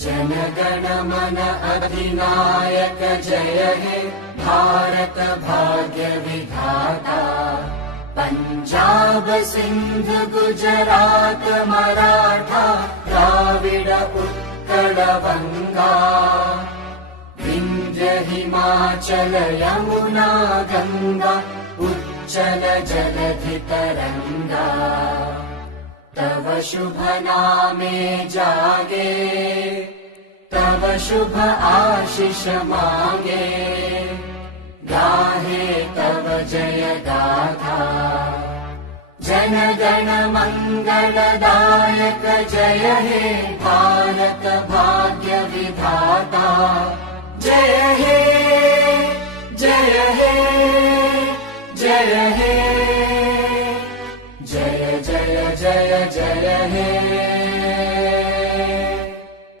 जनगण मन अधिनायक जय हे भारत भाग्य विधाता। पंजाब सिंध गुजरात मराठा द्राविड उत्कल बंगा। विंध्य हिमाचल यमुना गंगा उच्चल जलधि तरंगा। तव शुभ नामे जागे तव शुभ आशीष मांगे। गाहे तव जय गाथा जन गण मंगलदायक जय हे भारत